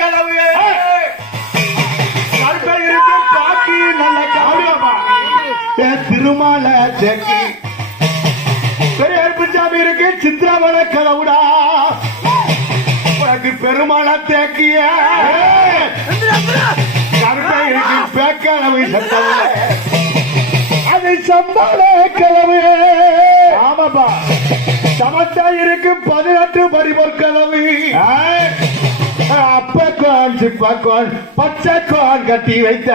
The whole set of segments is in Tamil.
கதவு. கருப்பை இருக்கு பாக்கி நல்ல என் திருமால பிச்சாமி இருக்கு சித்திரவள கதவுடா. உனக்கு பெருமாள தேக்கிய. கருப்பை இருக்கு பேக்களவு சத்தவுல அது சம்பாள கதவு. ஆமாப்பா. சமத்தா இருக்கு பதினெட்டு பரிபொற்கதவு. அப்ப கோன் பச்சைக்கான் கட்டி வைத்த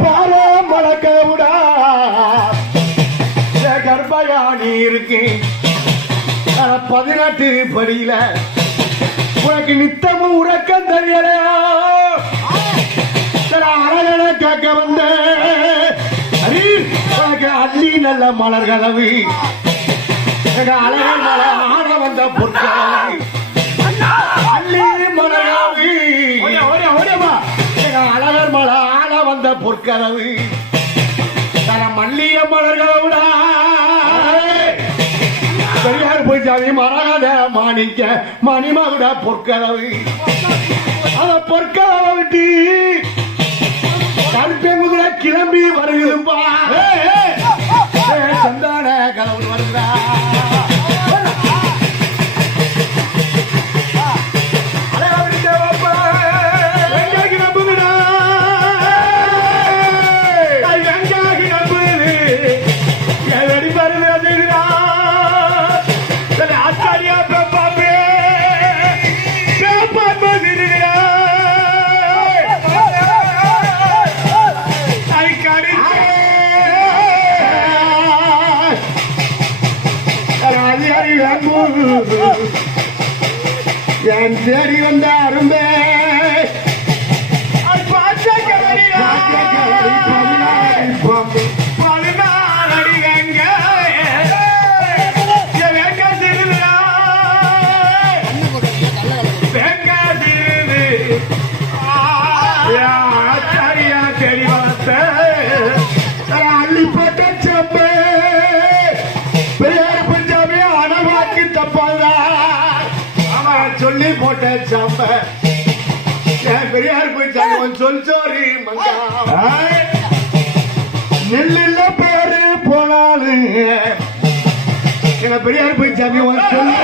பாரா மலக்கவுடா கர்ப்பயாணி இருக்கு. பதினெட்டு படியில உனக்கு நித்தமும் உறக்கம் தெரியலையா? சில கேட்க வந்த. உனக்கு அள்ளி நல்ல மலர் அழகன் மலர் ஆட வந்த பொருட்கள் எங்க மலர் ஆட வந்த பொற்கதவு. தர மல்லிய மலர் பெரியார் போய் சாமி மரகத மாணிக்க மணிமகுட பொற்கதவு. அத பொற்கதவை விட்டு கருப்பெங்குதுல கிளம்பி வருகிறப்பா ராஜாரி அன்பு என் தேடி வந்த அரும்பே. அள்ளி போட்ட செம்பே. சொல்லி போட்ட சம்ப பெரியார் உன் சொல் சோரி நெல்லில் பேரு போனாலும் எங்க பெரியார் பஞ்சாபி உன் சொல்லி